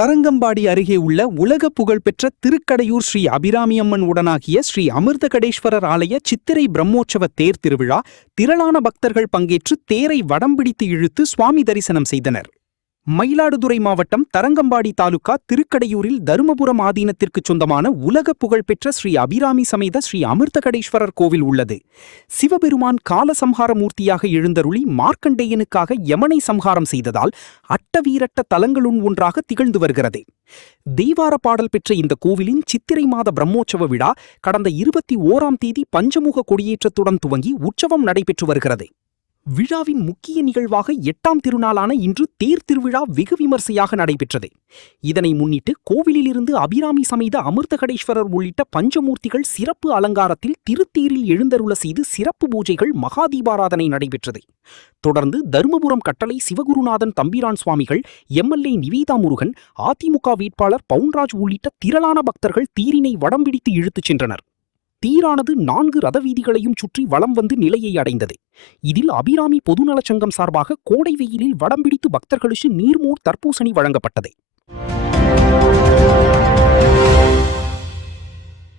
தரங்கம்பாடி அருகே உள்ள உலக புகழ்பெற்ற திருக்கடையூர் ஸ்ரீ அபிராமியம்மன் உடனாகிய ஸ்ரீ அமிர்தகடேஸ்வரர் ஆலய சித்திரை பிரம்மோற்சவ தேர் திருவிழா திரளான பக்தர்கள் பங்கேற்று தேரை வடம்பிடித்து இழுத்து சுவாமி தரிசனம் செய்தனர். மயிலாடுதுறை மாவட்டம் தரங்கம்பாடி தாலுகா திருக்கடையூரில் தருமபுரம் ஆதீனத்திற்கு சொந்தமான உலக புகழ்பெற்ற ஸ்ரீ அபிராமி சமேத ஸ்ரீ அமிர்தகடேஸ்வரர் கோவில் உள்ளது. சிவபெருமான் காலசம்ஹார மூர்த்தியாக எழுந்தருளி மார்க்கண்டேயனுக்காக யமனை சம்ஹாரம் செய்ததால் அட்டவீரட்ட தலங்களுள் ஒன்றாக திகழ்ந்து வருகிறது. தேவார பாடல் பெற்ற இந்த கோவிலின் சித்திரை மாத பிரம்மோற்சவ விழா கடந்த 21ஆம் தேதி பஞ்சமுக கொடியேற்றத்துடன் துவங்கி உற்சவம் நடைபெற்று வருகிறது. விழாவின் முக்கிய நிகழ்வாக 8ஆம் திருநாளான இன்று தேர் திருவிழா வெகு விமர்சையாக நடைபெற்றது. இதனை முன்னிட்டு கோவிலிலிருந்து அபிராமி சமேத அமிர்தகடேஸ்வரர் உள்ளிட்ட பஞ்சமூர்த்திகள் சிறப்பு அலங்காரத்தில் திருத்தேரில் எழுந்தருள செய்து சிறப்பு பூஜைகள் மகாதீபாராதனை நடைபெற்றது. தொடர்ந்து தருமபுரம் கட்டளை சிவகுருநாதன் தம்பிரான் சுவாமிகள், எம்எல்ஏ நிவேதா முருகன், அதிமுக வேட்பாளர் பவுன்ராஜ் உள்ளிட்ட திரளான பக்தர்கள் தீரினை வடம்பிடித்து இழுத்துச் சென்றனர். தீரானது 4 ரத வீதிகளையும் சுற்றி வலம் வந்து நிலையை அடைந்தது. இதில் அபிராமி பொதுநலச் சங்கம் சார்பாக கோடை வெயிலில் வடம்பிடித்து பக்தர்களுக்கு நீர்மோர் தர்பூசணி வழங்கப்பட்டது.